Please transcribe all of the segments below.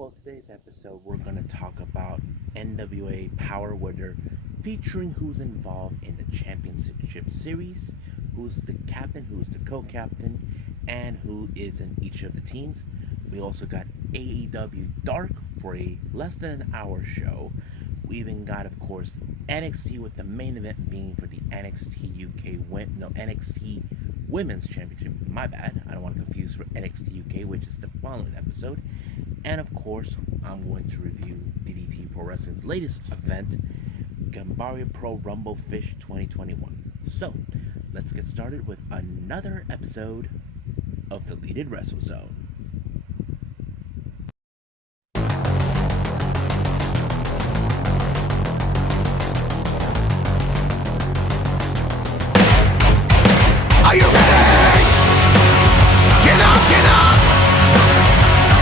Well, today's episode we're going to talk about NWA Powerrr, where they're featuring who's involved in the championship series, who's the captain, who's the co-captain, and who is in each of the teams. We also got AEW Dark for a less than an hour show. We even got, of course, NXT with the main event being for the NXT Women's Championship. My bad, I don't want to confuse for NXT UK, which is the following episode. And of course, I'm going to review DDT Pro Wrestling's latest event, Ganbare Pro Rumble Fish 2021. So, let's get started with another episode of the Deleted Wrestle Zone. Are you ready? Get up, get up!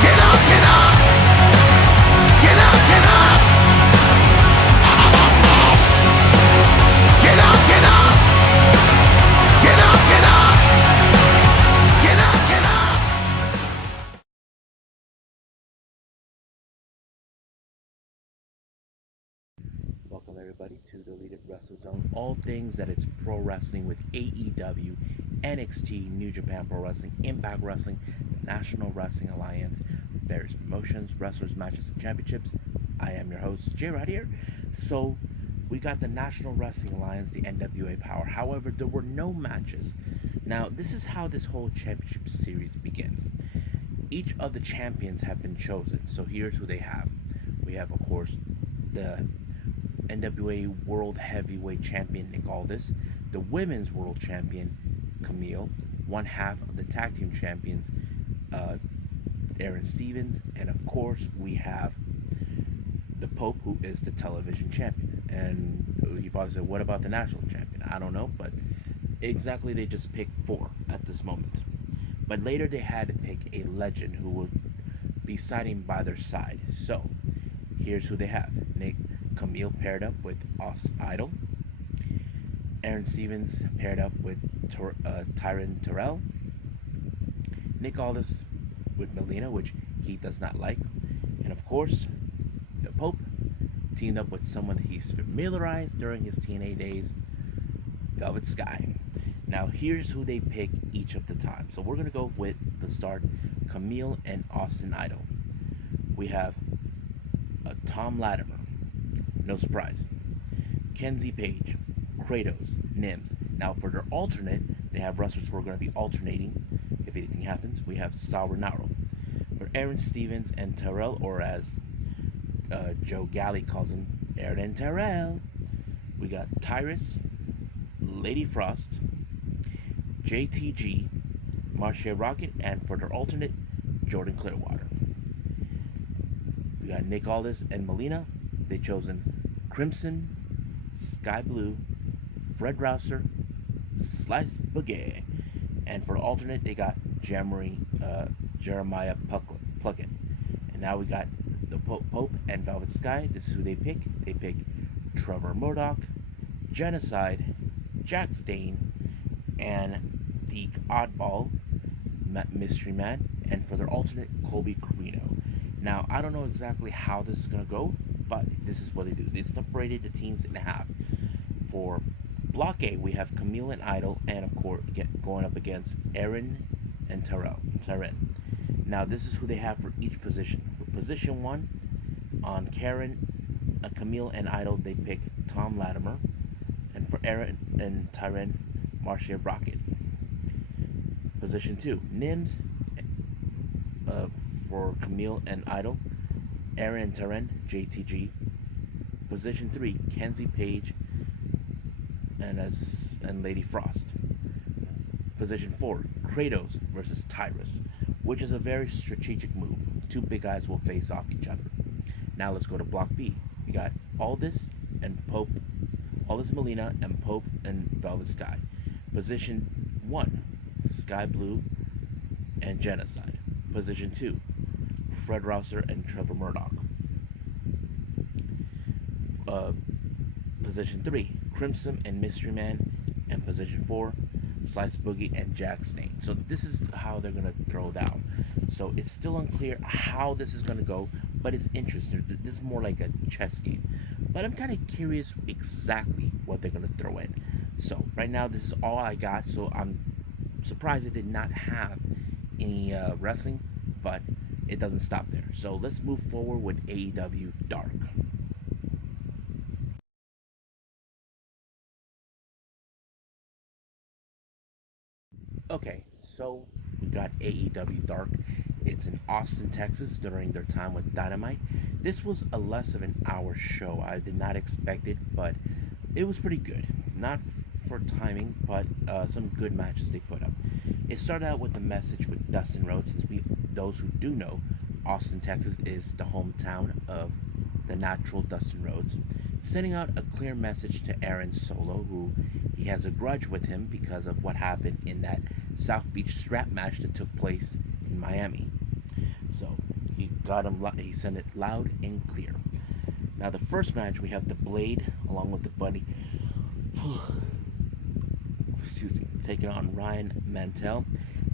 Get up, get up! Get up, get up! Get up, get up! Get up, get up! Get up, get up! Welcome everybody to the Deleted Wrestle Zone. All things that is pro wrestling with AEW, NXT, New Japan Pro Wrestling, Impact Wrestling, the National Wrestling Alliance, various promotions, wrestlers, matches, and championships. I am your host, J-Rod here. So, we got the National Wrestling Alliance, the NWA Powerrr. However, there were no matches. Now, this is how this whole championship series begins. Each of the champions have been chosen. So here's who they have. We have, of course, the NWA World Heavyweight Champion Nick Aldis, the Women's World Champion Camille, one half of the Tag Team Champions Aaron Stevens, and of course we have the Pope, who is the Television Champion. And you probably say, what about the National Champion? I don't know, but exactly they just picked 4 at this moment. But later they had to pick a legend who would be siding by their side. So here's who they have. Camille paired up with Austin Idol. Aaron Stevens paired up with Tyron Terrell. Nick Aldis with Melina, which he does not like. And of course, the Pope teamed up with someone he's familiarized during his TNA days, Velvet Sky. Now here's who they pick each of the time. So we're going to go with the start, Camille and Austin Idol. We have Tom Latimer. No surprise. Kenzie Page, Kratos, Nims. Now for their alternate, they have wrestlers who are going to be alternating if anything happens. We have Sour Naro. For Aaron Stevens and Terrell, or as Joe Galley calls him, Aaron and Terrell, we got Tyrus, Lady Frost, JTG, Marcia Rocket, and for their alternate, Jordan Clearwater. We got Nick Aldis and Melina. They chosen Crimson, Sky Blue, Fred Rouser, Slice Boogie, and for the alternate they got Jeremiah Pluckett. And now we got the Pope and Velvet Sky. This is who they pick. They pick Trevor Murdoch, Genocide, Jack Stain, and the oddball Mystery Man. And for their alternate, Colby Carino. Now I don't know exactly how this is gonna go, but this is what they do. They separated the teams in half. For Block A, we have Camille and Idol, and of course, going up against Aaron and Tyren. Now, this is who they have for each position. For position 1, on Camille and Idol, they pick Tom Latimer, and for Aaron and Tyren, Marcia Rocket. Position 2, Nims, for Camille and Idol, Aaron and Tyren, JTG. Position 3, Kenzie Page and Lady Frost. Position 4, Kratos versus Tyrus, which is a very strategic move. 2 big guys will face off each other. Now let's go to Block B. We got Aldis and Pope, Aldis Melina and Pope and Velvet Sky. Position 1, Sky Blue and Genocide. Position 2, Fred Rouser and Trevor Murdoch. Position 3, Crimson and Mystery Man. And position 4, Slice Boogie and Jack Stain. So this is how they're going to throw down. So it's still unclear how this is going to go, but it's interesting. This is more like a chess game. But I'm kind of curious exactly what they're going to throw in. So, right now, this is all I got. So, I'm surprised I did not have any wrestling, but it doesn't stop there. So, let's move forward with AEW Dark. Okay, so we got AEW Dark. It's in Austin, Texas during their time with Dynamite. This was a less of an hour show. I did not expect it, but it was pretty good. Not for timing, but some good matches they put up. It started out with the message with Dustin Rhodes, since those who do know, Austin, Texas is the hometown of the natural Dustin Rhodes, sending out a clear message to Aaron Solow, who he has a grudge with him because of what happened in that South Beach strap match that took place in Miami. So he sent it loud and clear. Now the first match we have the Blade along with the Buddy, excuse me, taking on Ryan Mantel.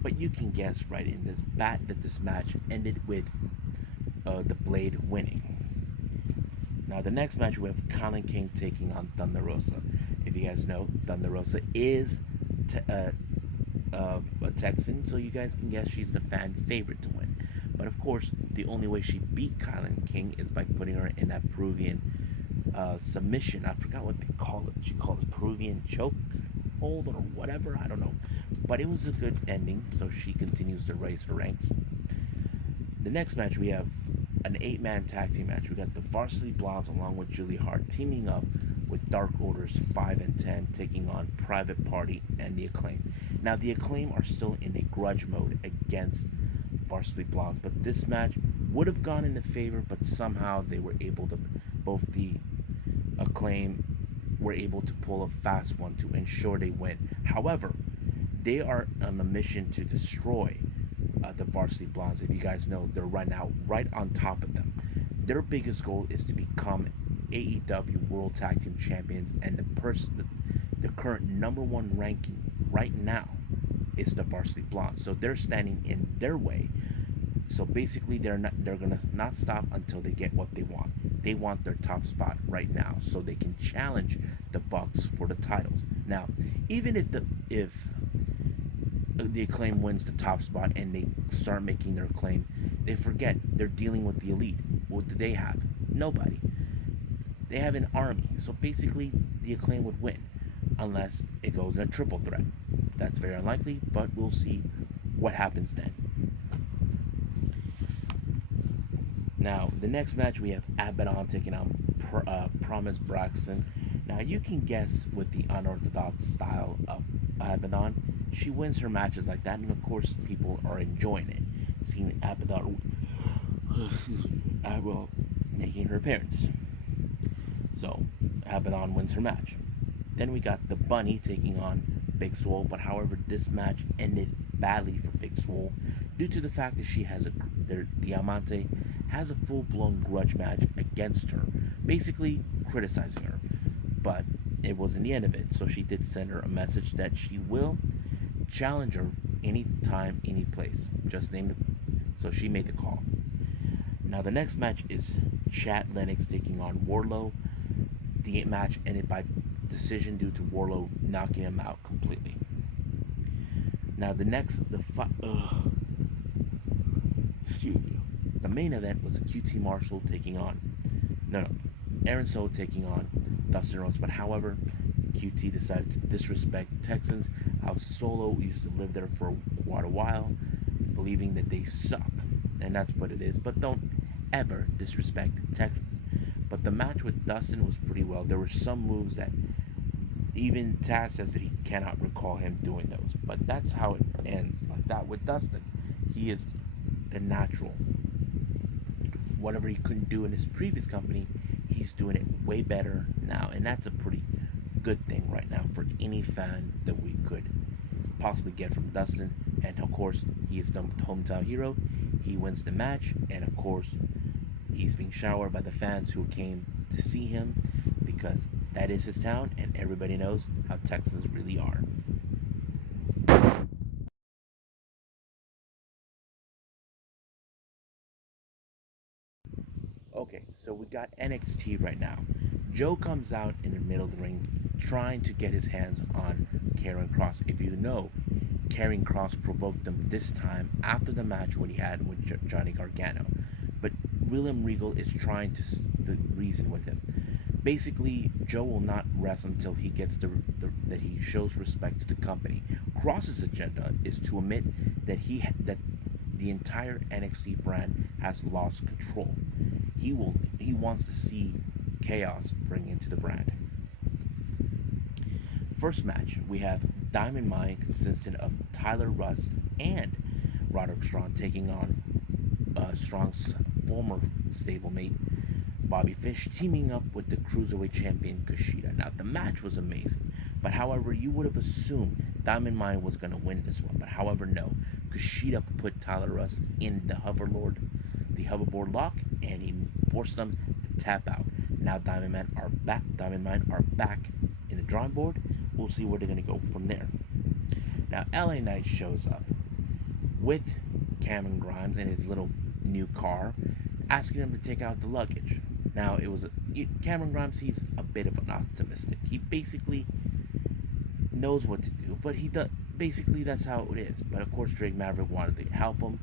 But you can guess right in this that this match ended with the Blade winning. Now the next match we have Karrion King taking on Thunder Rosa. If you guys know, Thunder Rosa is a Texan, so you guys can guess she's the fan favorite to win. But of course, the only way she beat Karrion King is by putting her in that Peruvian submission. I forgot what they call it. She called it Peruvian choke hold or whatever. I don't know. But it was a good ending, so she continues to raise her ranks. The next match we have an 8-man tag team match. We got the Varsity Blondes along with Julie Hart teaming up with Dark Orders 5 and 10 taking on Private Party and the Acclaim. Now the Acclaim are still in a grudge mode against Varsity Blondes, but this match would have gone in the favor, but somehow they were able to, both the Acclaim were able to pull a fast one to ensure they win. However, they are on a mission to destroy the Varsity Blondes. If you guys know, they're right now right on top of them. Their biggest goal is to become AEW World Tag Team Champions, and the current number one ranking right now is the Varsity Blondes. So they're standing in their way. So basically, they're gonna not stop until they get what they want. They want their top spot right now, so they can challenge the Bucks for the titles. Now, even if the Acclaim wins the top spot and they start making their claim, they forget they're dealing with the Elite. What do they have? Nobody. They have an army. So basically, the Acclaim would win unless it goes in a triple threat. That's very unlikely, but we'll see what happens then. Now, the next match we have Abaddon taking on Promise Braxton. Now, you can guess with the unorthodox style of Abaddon, she wins her matches like that, and of course, people are enjoying it. Seeing Abaddon, making her appearance. So, Abaddon wins her match. Then we got the Bunny taking on Big Swole, but however, this match ended badly for Big Swole due to the fact that she has Diamante has a full-blown grudge match against her, basically criticizing her. But it wasn't the end of it, so she did send her a message that she will challenge her anytime, any place. Just name it. So she made the call. Now the next match is Chad Lennox taking on Wardlow. The match ended by decision due to Wardlow knocking him out completely. Now the main event was QT Marshall taking on Aaron Solow taking on Dustin Rhodes. But however, QT decided to disrespect Texans. How Solo used to live there for quite a while, believing that they suck, and that's what it is. But don't ever disrespect Texans. But the match with Dustin was pretty well. There were some moves that even Taz says that he cannot recall him doing those. But that's how it ends, like that with Dustin. He is the natural. Whatever he couldn't do in his previous company, he's doing it way better now. And that's a pretty good thing right now for any fan that we could possibly get from Dustin. And of course, he is the hometown hero. He wins the match, and of course, he's being showered by the fans who came to see him, because that is his town, and everybody knows how Texans really are. Okay, so we got NXT right now. Joe comes out in the middle of the ring trying to get his hands on Karrion Kross. If you know, Karrion Kross provoked him this time after the match what he had with Johnny Gargano. But William Regal is trying to reason with him. Basically, Joe will not rest until he gets that he shows respect to the company. Kross's agenda is to admit that the entire NXT brand has lost control. He wants to see chaos bring into the brand. First match, we have Diamond Mine consisting of Tyler Rust and Roderick Strong taking on Strong's former stablemate Bobby Fish teaming up with the Cruiserweight Champion Kushida. Now the match was amazing, but however you would have assumed Diamond Mine was going to win this one, but however no. Kushida put Tyler Rust in the hoverboard lock, and he forced them to tap out. Now Diamond Mine are back in the drawing board. We'll see where they're going to go from there. Now LA Knight shows up with Cameron Grimes in his little new car, asking him to take out the luggage. Now Cameron Grimes. He's a bit of an optimistic. He basically knows what to do, but he does. Basically, that's how it is. But of course, Drake Maverick wanted to help him.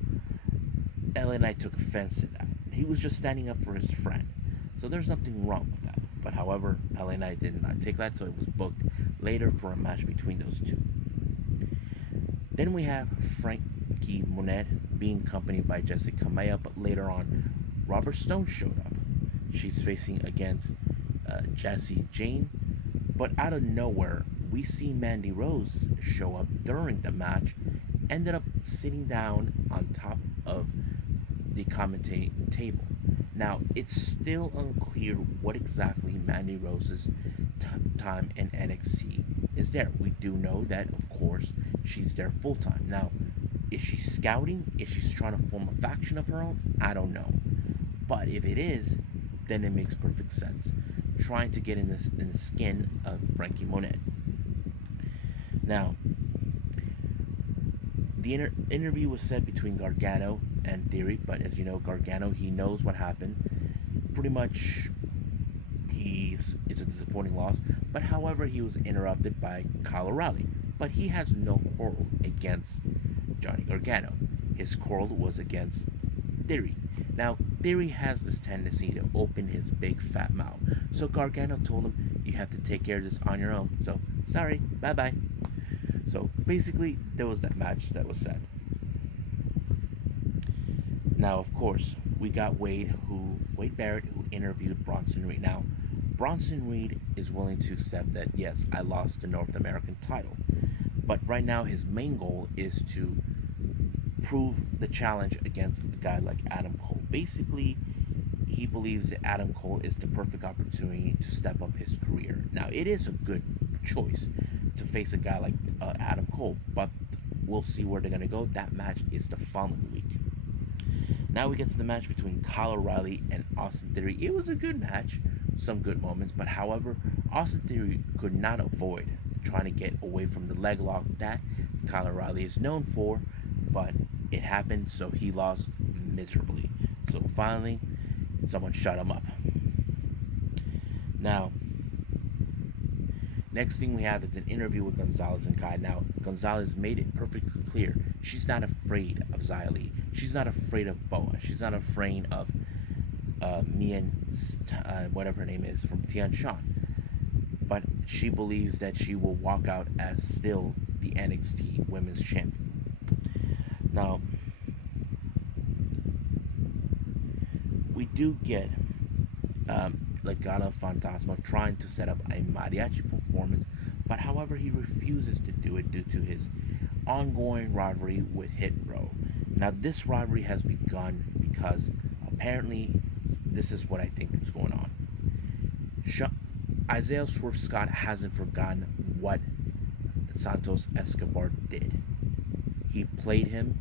LA Knight took offense to that. He was just standing up for his friend, so there's nothing wrong with that. But however, LA Knight did not take that, so it was booked later for a match between those two. Then we have Frankie Monet being accompanied by Jessica Maya, but later on, Robert Stone showed up. She's facing against Jacy Jayne, but out of nowhere, we see Mandy Rose show up during the match, ended up sitting down on top of the commentating table. Now, it's still unclear what exactly Mandy Rose's time in NXT is there. We do know that, of course, she's there full time. Now, is she scouting? Is she trying to form a faction of her own? I don't know. But if it is, then it makes perfect sense. Trying to get in the skin of Frankie Monet. Now, the interview was said between Gargano and Theory, but as you know, Gargano, he knows what happened. Pretty much, it's a disappointing loss. But however, he was interrupted by Kyle O'Reilly. But he has no quarrel against Johnny Gargano. His quarrel was against Theory. Now, Theory has this tendency to open his big fat mouth. So Gargano told him, you have to take care of this on your own. So, sorry, bye-bye. So, basically, there was that match that was set. Now, of course, we got Wade Barrett, who interviewed Bronson Reed. Now, Bronson Reed is willing to accept that, yes, I lost the North American title. But right now, his main goal is to prove the challenge against a guy like Adam Cole. Basically, he believes that Adam Cole is the perfect opportunity to step up his career. Now, it is a good choice to face a guy like Adam Cole, but we'll see where they're going to go. That match is the following week. Now we get to the match between Kyle O'Reilly and Austin Theory. It was a good match, some good moments, but however, Austin Theory could not avoid trying to get away from the leg lock that Kyle O'Reilly is known for, but it happened, so he lost miserably. So finally, someone shut him up. Now, next thing we have is an interview with Gonzalez and Kai. Now, Gonzalez made it perfectly clear she's not afraid of Xia Li. She's not afraid of Boa. She's not afraid of whatever her name is, from Tian Shan. But she believes that she will walk out as still the NXT Women's Champion. Now, we do get Legado Fantasma trying to set up a mariachi performance, but however, he refuses to do it due to his ongoing rivalry with Hit Row. Now, this rivalry has begun because apparently this is what I think is going on. Isaiah Swerve Scott hasn't forgotten what Santos Escobar did. He played him.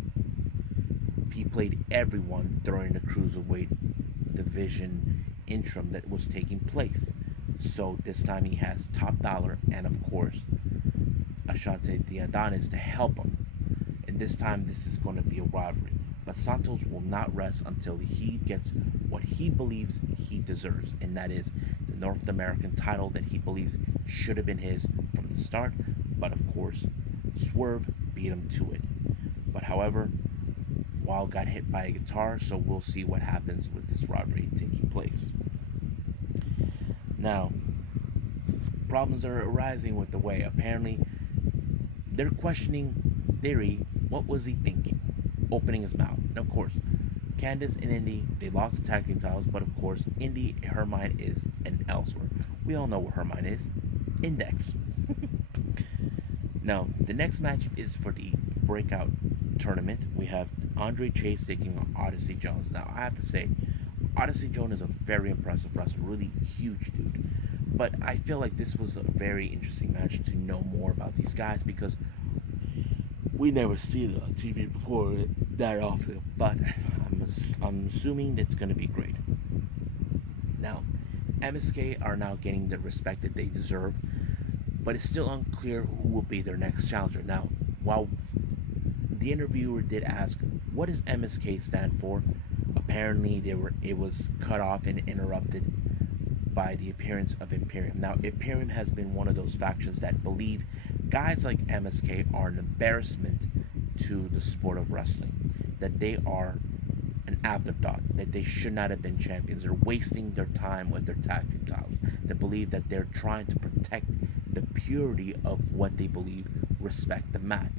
He played everyone during the Cruiserweight division interim that was taking place. So this time he has Top Dollar and, of course, Ashante the Adonis to help him. And this time this is going to be a rivalry. But Santos will not rest until he gets what he believes he deserves, and that is the North American title that he believes should have been his from the start. But of course, Swerve beat him to it. But however, Wild got hit by a guitar, so we'll see what happens with this rivalry taking place. Now, problems are arising with the way. Apparently, they're questioning Theory. What was he thinking? Opening his mouth. And of course, Candice and Indy, they lost the tag team titles, but of course, Indy, her mind is an elsewhere. We all know where her mind is. Index. Now, the next match is for the breakout tournament. We have Andre Chase taking on Odyssey Jones. Now, I have to say, Odyssey Jones is a very impressive wrestler, really huge dude. But I feel like this was a very interesting match to know more about these guys because we never see it on TV before that often. But I'm assuming it's going to be great. Now, MSK are now getting the respect that they deserve, but it's still unclear who will be their next challenger. Now, while the interviewer did ask, what does MSK stand for? Apparently, it was cut off and interrupted by the appearance of Imperium. Now, Imperium has been one of those factions that believe guys like MSK are an embarrassment to the sport of wrestling, that they are an afterthought, that they should not have been champions. They're wasting their time with their tag team titles. They believe that they're trying to protect the purity of what they believe respect the mat.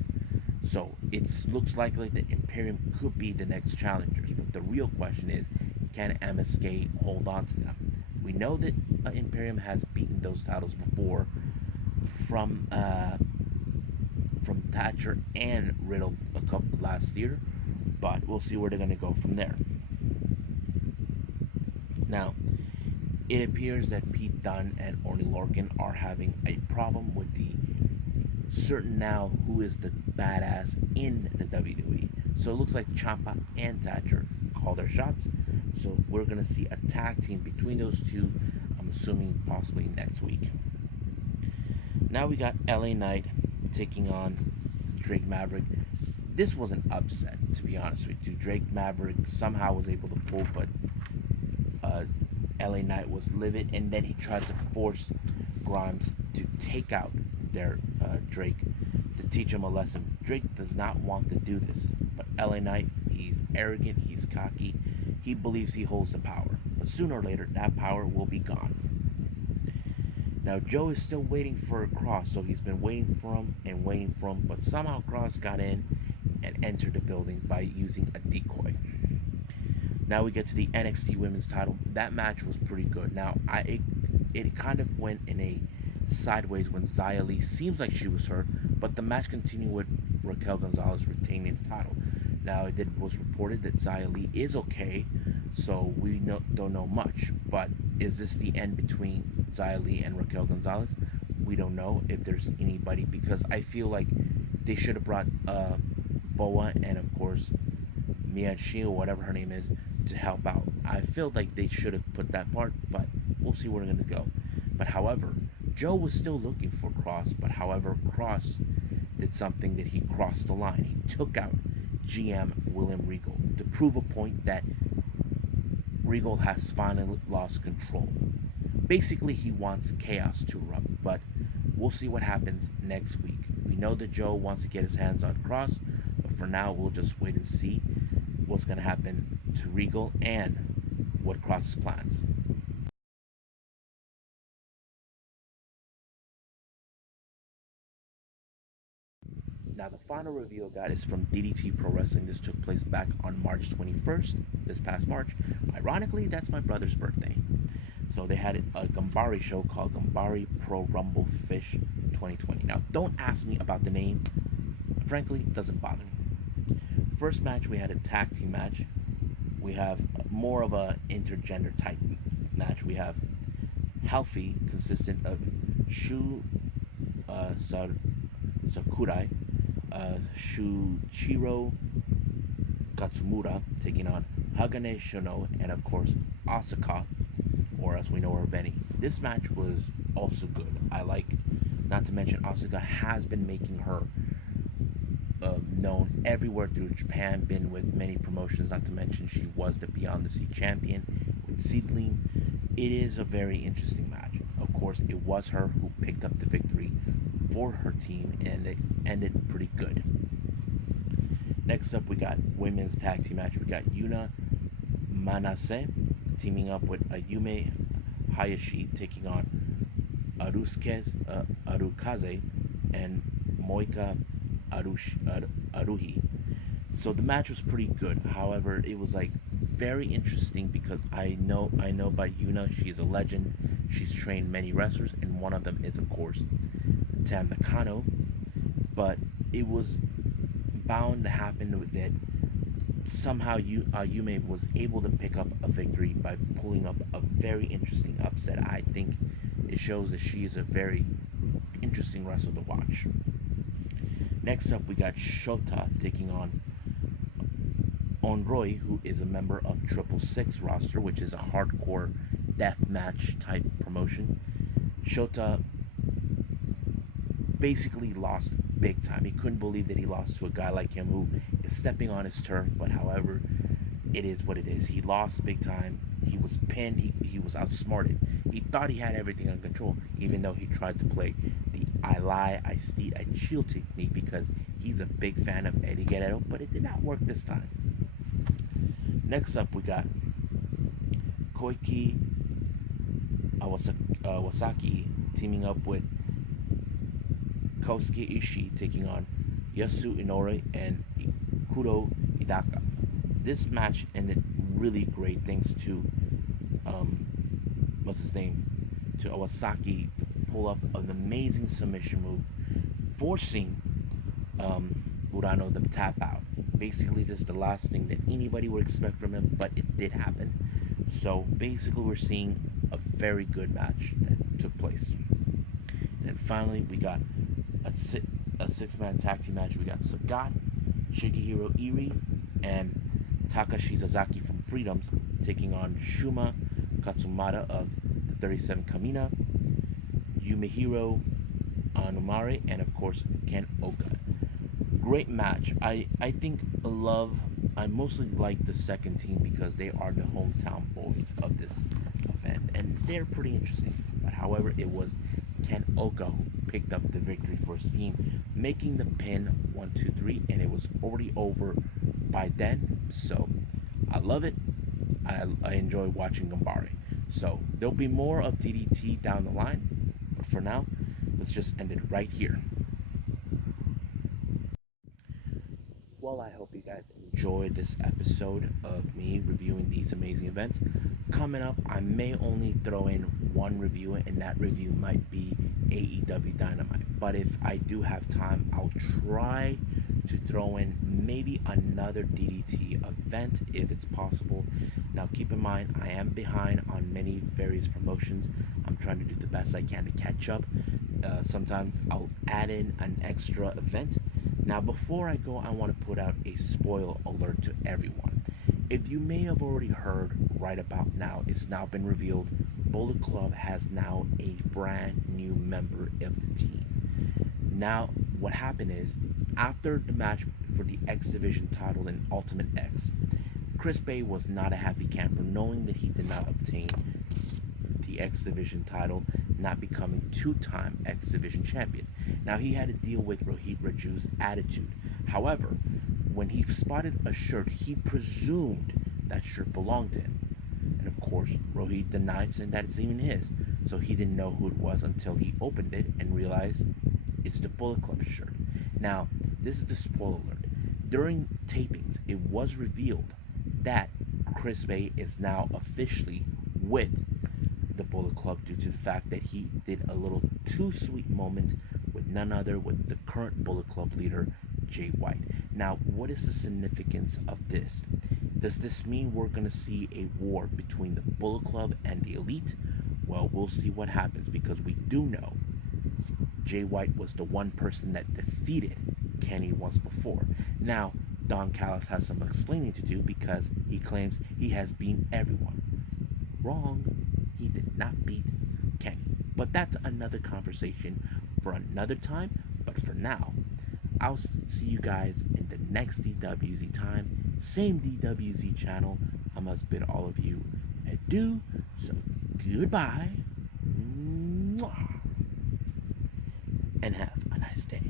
So it looks likely that Imperium could be the next challengers, but the real question is, can MSK hold on to them? We know that Imperium has beaten those titles before from Thatcher and Riddle a couple last year, but we'll see where they're going to go from there. Now, it appears that Pete Dunne and Oney Lorcan are having a problem with the certain now who is the badass in the WWE. So it looks like Ciampa and Thatcher call their shots. So we're going to see a tag team between those two, I'm assuming possibly next week. Now we got LA Knight taking on Drake Maverick. This was an upset, to be honest with you. Drake Maverick somehow was able to pull, but LA Knight was livid, and then he tried to force Grimes to take out their Drake to teach him a lesson. Drake does not want to do this, but LA Knight, he's arrogant, he's cocky, he believes he holds the power, but sooner or later that power will be gone. Now Joe is still waiting for Kross, so he's been waiting for him, but somehow Kross got in and entered the building by using a decoy. Now we get to the NXT Women's title. That match was pretty good. Now it kind of went in a sideways when Xia Li seems like she was hurt, but the match continued with Raquel Gonzalez retaining the title. Now it was reported that Xia Li is okay, so we don't know much. But is this the end between Xia Li and Raquel Gonzalez? We don't know if there's anybody, because I feel like they should have brought Boa and of course Mia Shi, or whatever her name is, to help out. I feel like they should have put that part, but we'll see where they're going to go. But however, Joe was still looking for Kross, but however, Kross did something that he crossed the line. He took out GM William Regal to prove a point that Regal has finally lost control. Basically, he wants chaos to erupt, but we'll see what happens next week. We know that Joe wants to get his hands on Kross, but for now, we'll just wait and see what's going to happen to Regal and what Kross's plans. Now, the final review I got is from DDT Pro Wrestling. This took place back on March 21st, this past March. Ironically, that's my brother's birthday. So they had a Ganbare show called Ganbare Pro Rumble Fish 2020. Now, don't ask me about the name. Frankly, it doesn't bother me. First match, we had a tag team match. We have more of a intergender type match. We have Healthy, consistent of Shu Sakurai, Shuichiro Katsumura taking on Hagane Shono, and of course Asuka, or as we know her, Benny. This match was also good. I like, not to mention Asuka has been making her known everywhere through Japan, been with many promotions, not to mention she was the Beyond the Sea champion with Seedling. It is a very interesting match. Of course, it was her who picked up the victory for her team, and it ended pretty good. Next up, we got women's tag team match. We got Yuna Manase teaming up with Ayume Hayashi, taking on Arukaze and Moika Aruhi. So the match was pretty good. However, it was like very interesting because I know by Yuna, she is a legend. She's trained many wrestlers, and one of them is of course Tam Nakano. But it was bound to happen that somehow Yume was able to pick up a victory by pulling up a very interesting upset. I think it shows that she is a very interesting wrestler to watch. Next up, we got Shota taking on Onroy, who is a member of 666 roster, which is a hardcore death match type promotion. Shota basically lost big time. He couldn't believe that he lost to a guy like him who is stepping on his turf, but however, it is what it is. He lost big time. He was pinned. He was outsmarted. He thought he had everything under control, even though he tried to play the I lie, I steal, I chill technique because he's a big fan of Eddie Guerrero, but it did not work this time. Next up, we got Koiki Awasaki teaming up with Kosuke Ishii, taking on Yasu Inori and Kuro Hidaka. This match ended really great thanks to to Awasaki to pull up an amazing submission move, forcing Urano to tap out. Basically, this is the last thing that anybody would expect from him, but it did happen. So basically, we're seeing a very good match that took place. And then finally, we got a six-man tag team match. We got Sagat, Shigehiro Iri, and Takashi Sasaki from Freedoms taking on Shuma Katsumata of the 37 Kamina, Yumehiro Anomari, and of course Ken Oka. Great match. I mostly like the second team because they are the hometown boys of this event, and they're pretty interesting. But however, it was Ken Oka who picked up the victory for his team, making the pin 1, 2, 3, and it was already over by then. So I love it. I enjoy watching Ganbare. So there'll be more of DDT down the line, but for now, let's just end it right here. Well, I hope you guys enjoyed this episode of me reviewing these amazing events. Coming up, I may only throw in one review, and that review might be AEW Dynamite. But if I do have time, I'll try to throw in maybe another DDT event if it's possible. Now, keep in mind, I am behind on many various promotions. I'm trying to do the best I can to catch up. Sometimes I'll add in an extra event. Now, before I go, I want to put out a spoiler alert to everyone. If you may have already heard right about now, it's now been revealed Bullet Club has now a brand new member of the team. Now, what happened is, after the match for the X Division title in Ultimate X, Chris Bay was not a happy camper knowing that he did not obtain the X Division title, not becoming two-time X Division champion. Now, he had to deal with Rohit Raju's attitude. However, when he spotted a shirt, he presumed that shirt belonged to him. And of course, Rohit denied saying that it's even his. So he didn't know who it was until he opened it and realized it's the Bullet Club shirt. Now, this is the spoiler alert. During tapings, it was revealed that Chris Bay is now officially with the Bullet Club due to the fact that he did a little too sweet moment with none other with the current Bullet Club leader, Jay White. Now, what is the significance of this? Does this mean we're going to see a war between the Bullet Club and the Elite? Well, we'll see what happens, because we do know Jay White was the one person that defeated Kenny once before. Now, Don Callis has some explaining to do because he claims he has beaten everyone. Wrong. He did not beat Kenny. But that's another conversation for another time. But for now, I'll see you guys in the next DWZ time. Same DWZ channel. I must bid all of you adieu. So goodbye. Mwah. And have a nice day.